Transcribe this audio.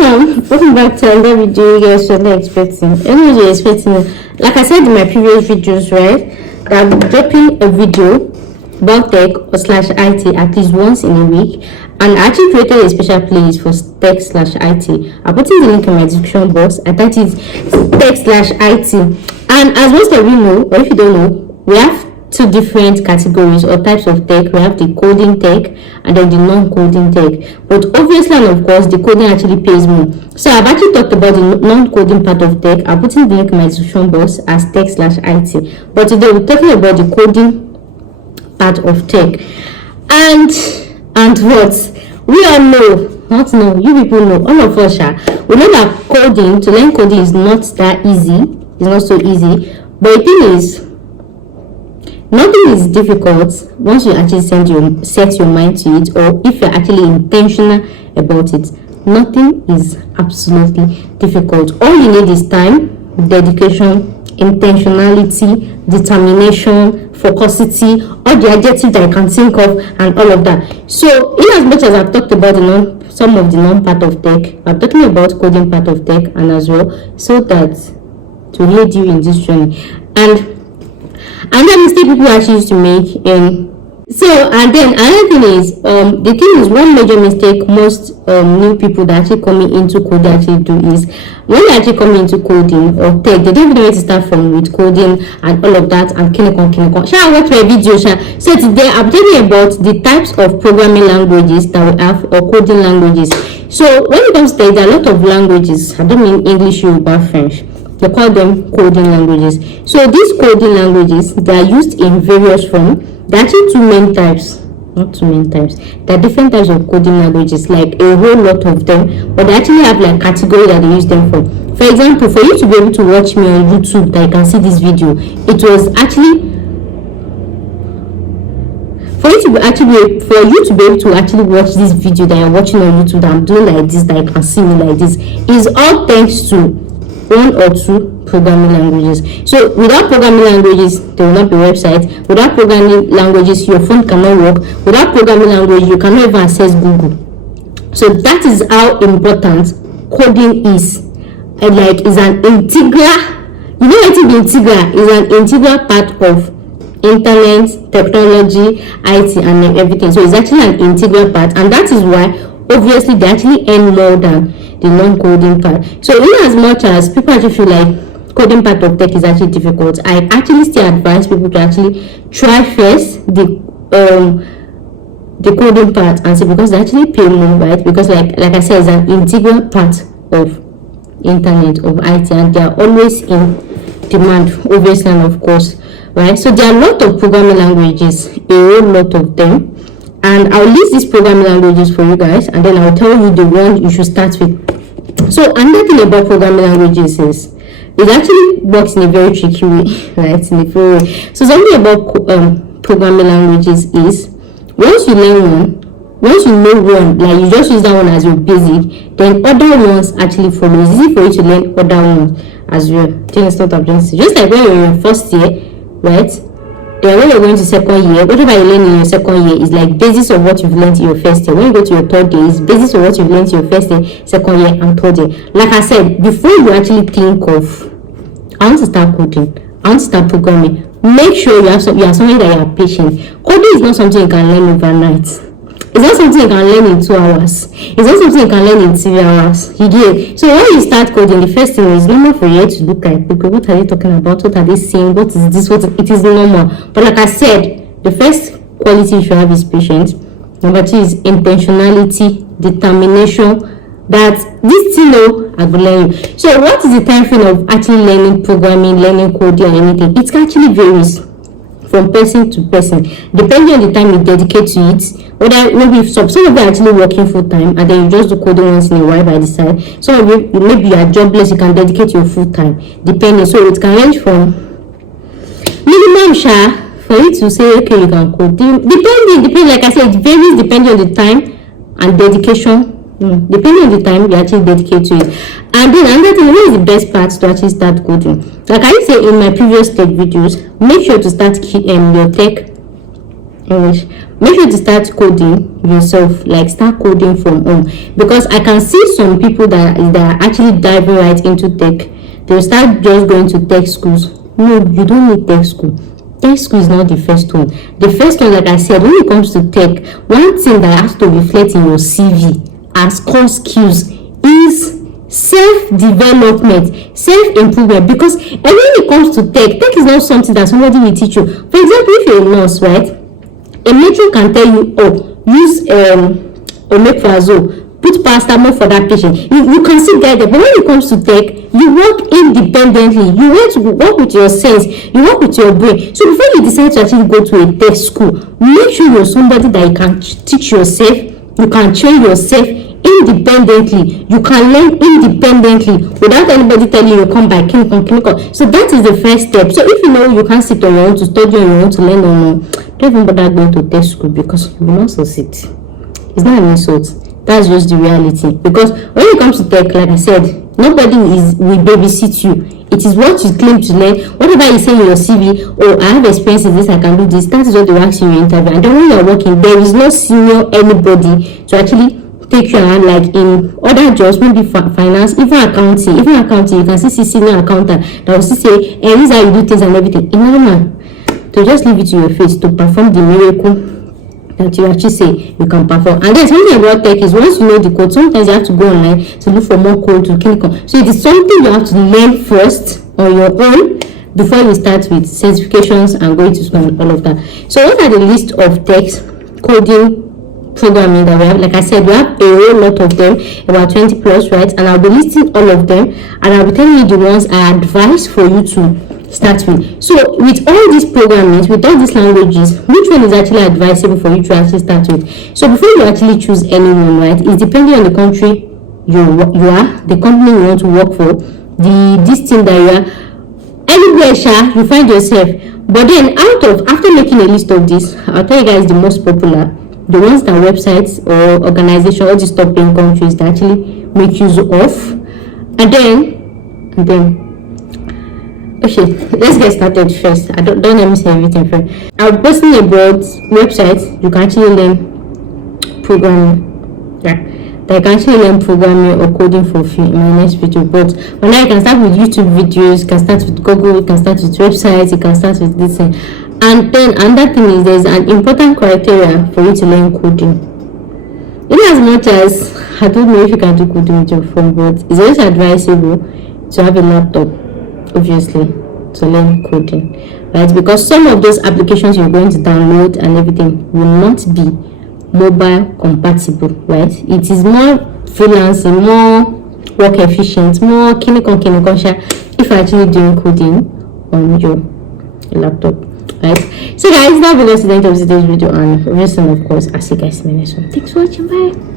Welcome back to another video. You guys were expecting. Anyways, you're expecting, like I said in my previous videos, right, that I'm dropping a video about tech or /IT at least once in a week, and I actually created a special playlist for tech/IT. I'll put in the link in my description box. I typed it tech/IT, and as most of you know, or if you don't know, we have two different categories or types of tech. We have the coding tech and then the non-coding tech, but obviously and of course the coding actually pays more. So I've actually talked about the non-coding part of tech. I'll put in the link in my description box as tech/IT, but today we're talking about the coding part of tech. And what we all know, you people know, all of us we know that to learn coding is not that easy. It's not so easy, but the thing is, nothing is difficult once you actually set your mind to it, or if you're actually intentional about it. Nothing is absolutely difficult. All you need is time, dedication, intentionality, determination, focusity, all the adjectives that I can think of, and all of that. So in as much as I've talked about some of the non-part of tech, I'm talking about coding part of tech and as well, so that to lead you in this journey. And another mistake people actually used to make, and then another thing is, the thing is, one major mistake most new people that actually coming into coding actually do is, when they actually come into coding or tech, they don't even know where to start from with coding and all of that, and kinikon. Shall I watch my video? So today I'm talking about the types of programming languages that we have, or coding languages. So when it comes to tech, there are a lot of languages. I don't mean English, Yoruba, French. They call them coding languages. So these coding languages, they are used in various forms. There are actually there are different types of coding languages, like a whole lot of them, but they actually have like category that they use them for. For example, for you to be able to watch me on YouTube, that you can see this video, it was actually for you to be able to actually watch this video that you're watching on YouTube, that I'm doing like this, that you can see me like this, is all thanks to one or two programming languages. So without programming languages, there will not be websites. Without programming languages, your phone cannot work. Without programming language, you cannot even access Google. So that is how important coding is. And like, is an integral, you know what is integral? Is an integral part of internet, technology, IT, and everything. So it's actually an integral part, and that is why obviously they actually earn more than the non-coding part. So in as much as people actually feel like coding part of tech is actually difficult, I actually still advise people to actually try first the coding part and see, because they actually pay more, right? Because like I said, it's an integral part of internet, of IT, and they are always in demand, obviously, and of course, right? So there are a lot of programming languages, a whole lot of them, and I'll list these programming languages for you guys, and then I'll tell you the one you should start with. So another thing about programming languages is it actually works in a very tricky way, right? In a very way. So something about programming languages is, once you know one, like you just use that one as your basic, then other ones actually follow. It's easy for you to learn other ones as well. Things not objective. Just like when you're in first year, right? Then when you're going to second year, whatever you learn in your second year is like basis of what you've learned in your first year. When you go to your third year, it's basis of what you've learned in your first year, second year, and third year. Like I said, before you actually think of, I want to start coding, I want to start programming, make sure you are somebody that you are patient. Coding is not something you can learn overnight. It's not something you can learn in 2 hours. It's not something you can learn in 3 hours. You get. So when you start coding, the first thing is normal for you to look like, okay, what are they talking about? What are they saying? What is this? It is normal. But like I said, the first quality you should have is patience. Number 2 is intentionality, determination. That this thing I will learn you. So what is the time frame of actually learning programming, learning coding, or anything? It actually varies from person to person, depending on the time you dedicate to it. Whether maybe some of you are actually working full time, and then you just do coding once in a while by the side. Some of you, maybe you are jobless, you can dedicate your full time, depending. So it can range from minimum for you to say, okay, you can code. Depending, like I said, it varies depending on the time and dedication. Depending on the time you actually dedicate to it. And then another thing, what is the best part to actually start coding? Like I say in my previous tech videos, make sure to start your tech English. Make sure to start coding yourself, like start coding from home, because I can see some people that are actually diving right into tech. They'll start just going to tech schools. No, you don't need tech school. Tech school is not the first one. The first one, like I said, when it comes to tech, one thing that has to reflect in your CV as core skills is self-development, self-improvement. Because when it comes to tech is not something that somebody will teach you. For example, if you're a nurse, right, a matron can tell you, oh, use omeprazole, put paracetamol for that patient. You can see guided. But when it comes to tech, you work independently. You want to work with your sense, you work with your brain. So before you decide to actually go to a tech school, make sure you're somebody that you can teach yourself, you can train yourself independently, you can learn independently without anybody telling you come by clinical. So that is the first step. So if you know you can't sit on your own to study on your own to learn on your own, don't even bother going to tech school, because you will not succeed. It's not an insult, that's just the reality. Because when it comes to tech, like I said, nobody will babysit you. It is what you claim to learn. Whatever you say in your CV, oh, I have experience in this, I can do this, that is what they ask you in your interview. And then when you're working, there is no senior anybody to actually take your hand, like in other jobs, maybe finance, even accounting, you can see senior accountant that will say, hey, this is how you do things and everything. In normal, to just leave it to your face to perform the miracle that you actually say you can perform. And then something about tech is, once you know the code, sometimes you have to go online to look for more code to clinical. So it is something you have to learn first on your own before you start with certifications and going to school and all of that. So what are the list of techs, coding, programming that we have? Like I said, we have a whole lot of them, about 20 plus, right? And I'll be listing all of them, and I'll be telling you the ones I advise for you to start with. So with all these programming, with all these languages, which one is actually advisable for you to actually start with? So before you actually choose anyone, right, it's depending on the country you are, the company you want to work for, this thing that you are, everywhere you find yourself. But then after making a list of this, I'll tell you guys the most popular, the ones that websites or organizations, all these top paying countries that actually make use of. And then okay, let's get started first. Don't let me say everything first. I'll be posting about websites you can actually learn programming. Yeah, that you can actually learn programming or coding for free in my next video. But for now, you can start with YouTube videos, you can start with Google, you can start with websites, you can start with this thing. And then another thing is, there's an important criteria for you to learn coding. In as much as I don't know if you can do coding with your phone, but it's always advisable to have a laptop, obviously, to learn coding, right? Because some of those applications you're going to download and everything will not be mobile compatible, right? It is more freelancing, more work efficient, more clinical if you're actually doing coding on your laptop, right? So guys, that will be the end of today's video, and very soon, of course, I'll see you guys in the next one. Thanks for watching. Bye.